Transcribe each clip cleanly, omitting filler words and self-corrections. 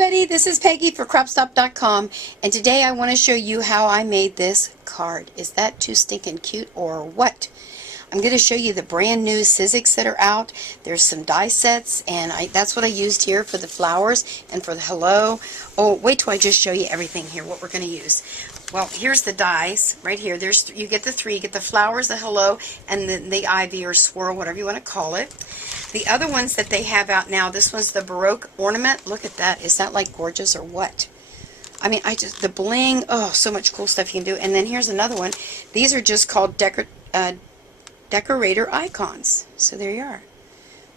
everybody, this is Peggy for Cropstop.com, and today I want to show you how I made this card. Is that too stinking cute or what? I'm going to show you the brand new Sizzlits that are out. There's some die sets, and that's what I used here for the flowers and for the hello. Oh, wait till I just show you everything here, what we're going to use. Well, here's the dies right here. You get the three, you get the flowers, the hello, and then the ivy or swirl, whatever you want to call it. The other ones that they have out now, this one's the Baroque ornament. Look at that. Is that like gorgeous or what? I mean, the bling, oh, so much cool stuff you can do. And then here's another one. These are just called decorator icons. So there you are.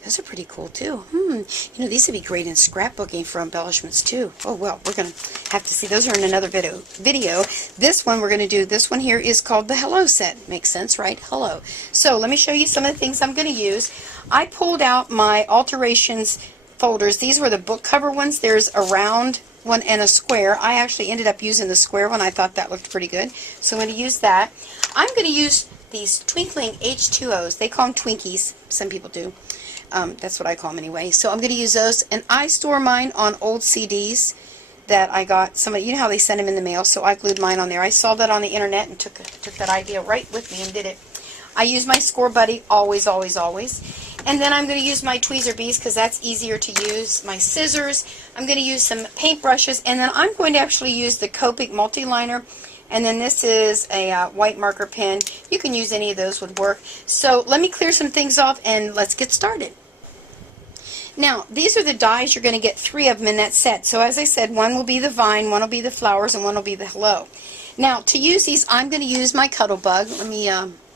Those are pretty cool too. You know, these would be great in scrapbooking for embellishments too. Oh well, we're going to have to see. Those are in another video. This one we're going to do, this one here is called the Hello set. Makes sense, right? Hello. So let me show you some of the things I'm going to use. I pulled out my alterations folders. These were the book cover ones. There's a round one and a square. I actually ended up using the square one. I thought that looked pretty good. So I'm going to use that. I'm going to use these twinkling H2Os. They call them Twinkies. Some people do. That's what I call them anyway. So I'm going to use those, and I store mine on old CDs that I got. You know how they send them in the mail, so I glued mine on there. I saw that on the internet and took that idea right with me and did it. I use my Score Buddy always, always, always. And then I'm going to use my tweezer bees because that's easier to use. My scissors. I'm going to use some paint brushes, and then I'm going to actually use the Copic multi-liner. And then this is a white marker pen. You can use any of those, would work. So let me clear some things off and let's get started. Now, these are the dies. You're going to get 3 of them in that set. So as I said, one will be the vine, one will be the flowers, and one will be the hello. Now, to use these, I'm going to use my Cuddle Bug. Let me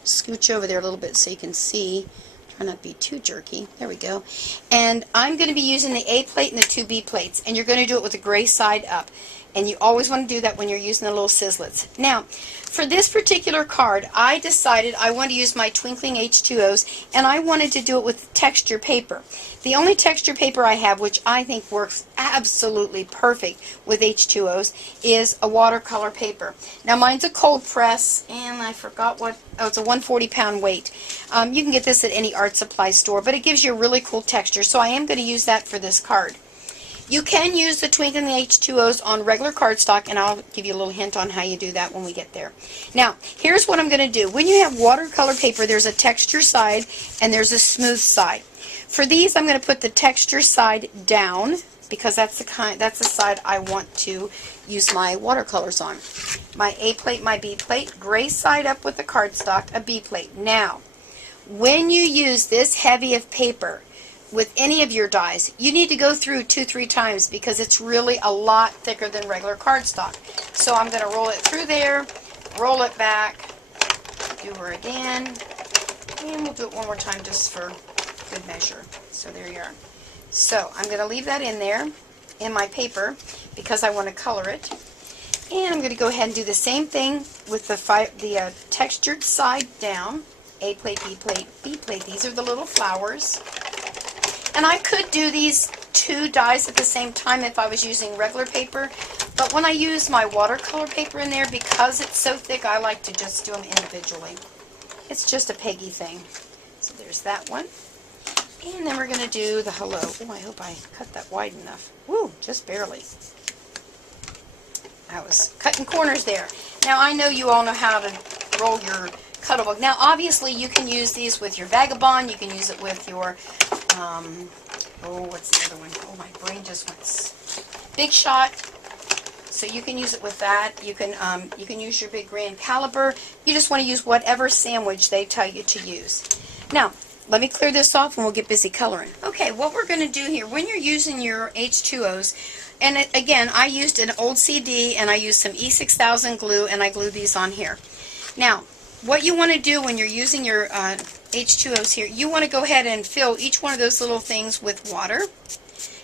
scooch over there a little bit so you can see. Try not to be too jerky. There we go. And I'm going to be using the A plate and the 2B plates. And you're going to do it with the gray side up. And you always want to do that when you're using the little Sizzlits. Now, for this particular card, I decided I want to use my twinkling H2Os, and I wanted to do it with texture paper. The only texture paper I have, which I think works absolutely perfect with H2Os, is a watercolor paper. Now, mine's a cold press, and I forgot what, oh, it's a 140-pound weight. You can get this at any art supply store, but it gives you a really cool texture, so I am going to use that for this card. You can use the twinkling H2Os on regular cardstock, and I'll give you a little hint on how you do that when we get there. Now, here's what I'm going to do. When you have watercolor paper, there's a texture side and there's a smooth side. For these, I'm going to put the texture side down because that's the side I want to use my watercolors on. My A plate, my B plate, gray side up with the cardstock, a B plate. Now, when you use this heavy of paper, with any of your dies, you need to go through 2-3 times because it's really a lot thicker than regular cardstock. So I'm going to roll it through there, roll it back, do her again, and we'll do it one more time just for good measure. So there you are. So I'm going to leave that in there in my paper because I want to color it. And I'm going to go ahead and do the same thing with the textured side down. A plate, B plate, B plate. These are the little flowers. And I could do these 2 dies at the same time if I was using regular paper, but when I use my watercolor paper in there, because it's so thick, I like to just do them individually. It's just a Peggy thing. So there's that one. And then we're going to do the hello. Oh, I hope I cut that wide enough. Woo, just barely. I was cutting corners there. Now, I know you all know how to roll your Cuddle Bug. Now, obviously, you can use these with your Vagabond. You can use it with your, oh, what's the other one? Oh, my brain just went. Big Shot. So you can use it with that. You can use your big grand caliber. You just want to use whatever sandwich they tell you to use. Now, let me clear this off and we'll get busy coloring. Okay, what we're going to do here, when you're using your H2Os, and again, I used an old CD and I used some E6000 glue and I glued these on here. Now, what you want to do when you're using your H2Os here, you want to go ahead and fill each one of those little things with water,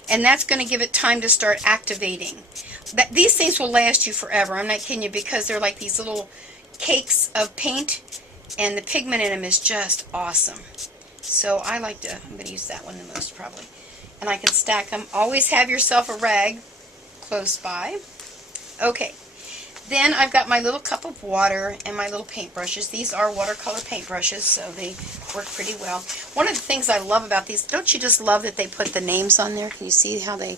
and that's going to give it time to start activating. These things will last you forever, I'm not kidding you, because they're like these little cakes of paint, and the pigment in them is just awesome. So I'm going to use that one the most probably. And I can stack them. Always have yourself a rag close by. Okay. Then I've got my little cup of water and my little paintbrushes. These are watercolor paintbrushes, so they work pretty well. One of the things I love about these, don't you just love that they put the names on there? Can you see how they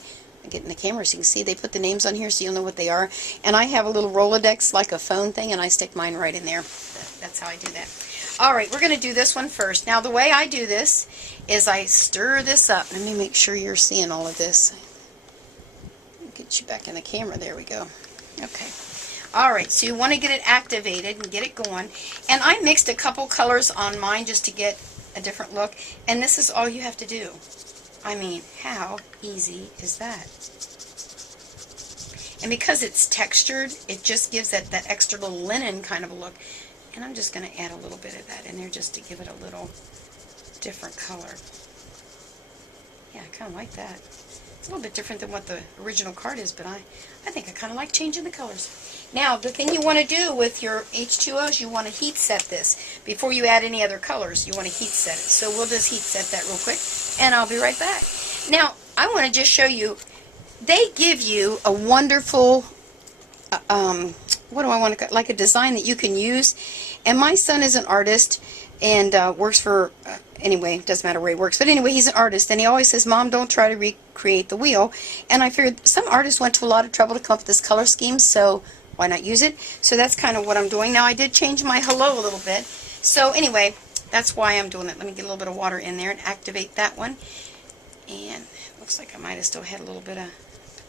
get in the camera so you can see. They put the names on here so you'll know what they are. And I have a little Rolodex like a phone thing, and I stick mine right in there. That's how I do that. Alright, we're going to do this one first. Now the way I do this is I stir this up. Let me make sure you're seeing all of this. Get you back in the camera. There we go. Okay. Alright, so you want to get it activated and get it going. And I mixed a couple colors on mine just to get a different look. And this is all you have to do. I mean, how easy is that? And because it's textured, it just gives that extra little linen kind of a look. And I'm just going to add a little bit of that in there just to give it a little different color. Yeah, I kind of like that. It's a little bit different than what the original card is, but I think I kind of like changing the colors. Now, the thing you want to do with your H2Os, you want to heat set this. Before you add any other colors, you want to heat set it. So we'll just heat set that real quick, and I'll be right back. Now, I want to just show you, they give you a wonderful, what do I want to, like a design that you can use. And my son is an artist and works for, anyway, doesn't matter where he works, but anyway, he's an artist, and he always says, Mom, don't try to recreate the wheel. And I figured some artists went to a lot of trouble to come up with this color scheme, so why not use it? So that's kind of what I'm doing. Now, I did change my hello a little bit. So anyway, that's why I'm doing it. Let me get a little bit of water in there and activate that one. And it looks like I might have still had a little bit of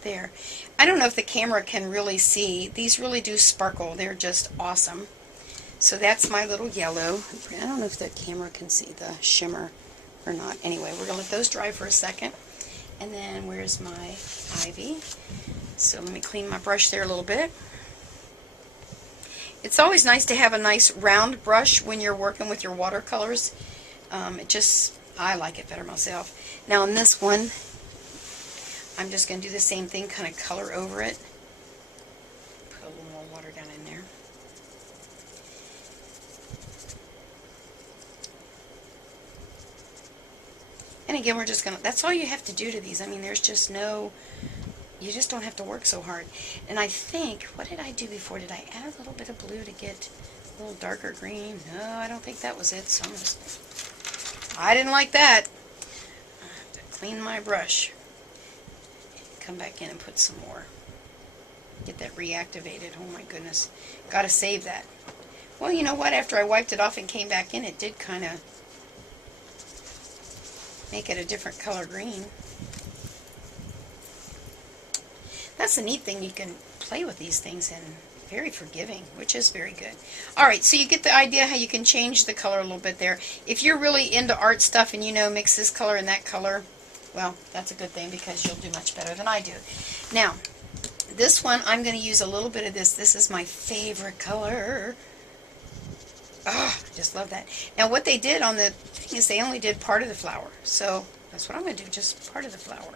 there. I don't know if the camera can really see. These really do sparkle. They're just awesome. So that's my little yellow. I don't know if the camera can see the shimmer or not. Anyway, we're going to let those dry for a second. And then where's my ivy? So let me clean my brush there a little bit. It's always nice to have a nice round brush when you're working with your watercolors. I like it better myself. Now on this one, I'm just going to do the same thing, kind of color over it. Put a little more water down in there. And again, we're just going to, that's all you have to do to these. I mean, there's just no, you just don't have to work so hard. And I think, what did I do before? Did I add a little bit of blue to get a little darker green? No, I don't think that was it. So I'm just, I didn't like that. I have to clean my brush. Come back in and put some more. Get that reactivated. Oh my goodness. Gotta save that. Well, you know what? After I wiped it off and came back in, it did kind of make it a different color green. That's the neat thing. You can play with these things and very forgiving, which is very good. Alright, so you get the idea how you can change the color a little bit there. If you're really into art stuff and you know mix this color and that color, well, that's a good thing because you'll do much better than I do. Now, this one, I'm going to use a little bit of this. This is my favorite color. Oh, I just love that. Now, what they did on the thing is they only did part of the flower. So, that's what I'm going to do, just part of the flower.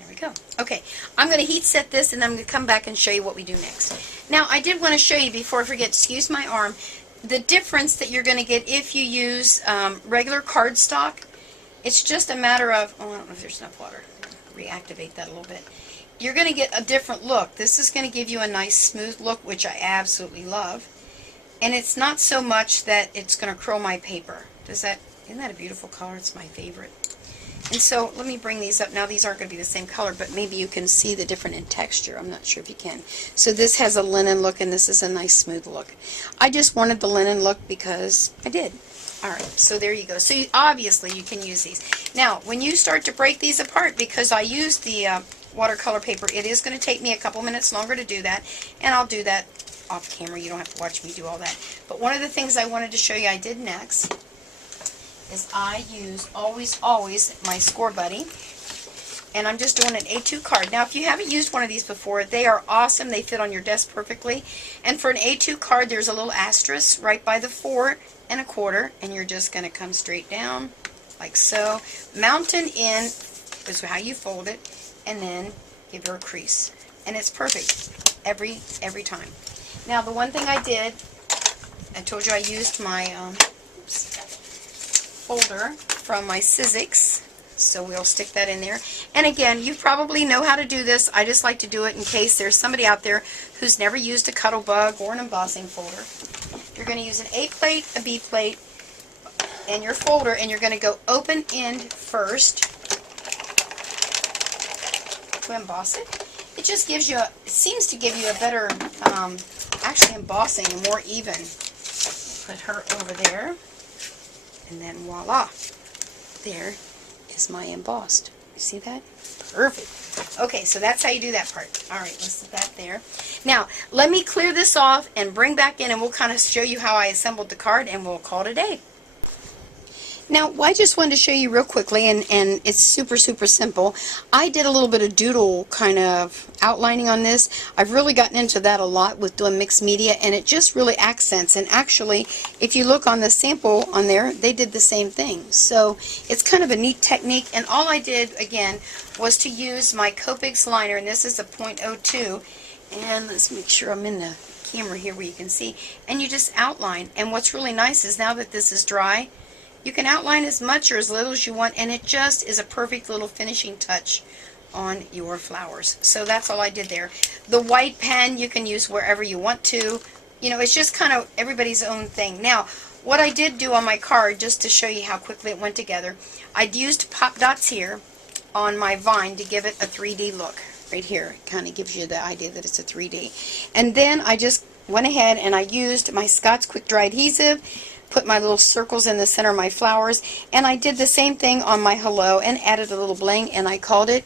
There we go. Okay, I'm going to heat set this and I'm going to come back and show you what we do next. Now, I did want to show you before I forget, excuse my arm, the difference that you're going to get if you use regular cardstock. It's just a matter of, oh, I don't know if there's enough water. Reactivate that a little bit. You're going to get a different look. This is going to give you a nice smooth look, which I absolutely love. And it's not so much that it's going to curl my paper. Isn't that a beautiful color? It's my favorite. And so let me bring these up. Now these aren't going to be the same color, but maybe you can see the difference in texture. I'm not sure if you can. So this has a linen look and this is a nice smooth look. I just wanted the linen look because I did. Alright, so there you go. So obviously you can use these. Now when you start to break these apart, because I used the watercolor paper, it is going to take me a couple minutes longer to do that, and I'll do that off camera. You don't have to watch me do all that. But one of the things I wanted to show you I did next is I use always my Score Buddy, and I'm just doing an A2 card. Now if you haven't used one of these before, they are awesome. They fit on your desk perfectly. And for an A2 card, there's a little asterisk right by the 4 1/4, and you're just going to come straight down like so. Mountain in is how you fold it, and then give her a crease, and it's perfect every time. Now the one thing I did, I told you I used my folder from my Sizzlits, so we'll stick that in there. And again, you probably know how to do this. I just like to do it in case there's somebody out there who's never used a Cuttlebug or an embossing folder. You're going to use an A plate, a B plate, in your folder, and you're going to go open end first to emboss it. It just gives you, it seems to give you a better, actually embossing and more even. Put her over there, and then voila, there is my embossed. You see that? Perfect. Okay, so that's how you do that part. All right, let's put that there. Now, let me clear this off and bring back in, and we'll kind of show you how I assembled the card, and we'll call it a day. Now, I just wanted to show you real quickly, and it's super, super simple. I did a little bit of doodle kind of outlining on this. I've really gotten into that a lot with doing mixed media, and it just really accents. And actually, if you look on the sample on there, they did the same thing. So it's kind of a neat technique, and all I did, again, was to use my Copics liner, and this is a .02. And let's make sure I'm in the camera here where you can see. And you just outline. And what's really nice is now that this is dry, you can outline as much or as little as you want, and it just is a perfect little finishing touch on your flowers. So that's all I did there. The white pen you can use wherever you want to. You know, it's just kind of everybody's own thing. Now, what I did do on my card, just to show you how quickly it went together, I'd used pop dots here on my vine to give it a 3D look. Right here, it kind of gives you the idea that it's a 3D. And then I just went ahead and I used my Scott's Quick Dry Adhesive, put my little circles in the center of my flowers, and I did the same thing on my hello and added a little bling, and I called it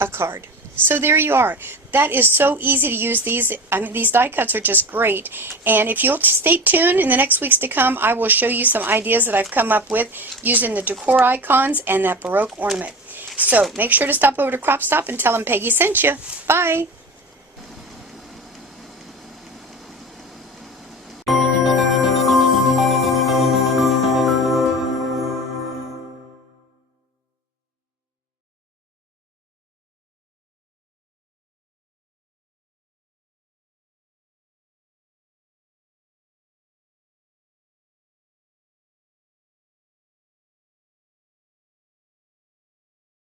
a card. So there you are. That is so easy to use. These die cuts are just great, and if you'll stay tuned in the next weeks to come, I will show you some ideas that I've come up with using the decor icons and that Baroque ornament. So make sure to stop over to Crop Stop and tell them Peggy sent you. Bye!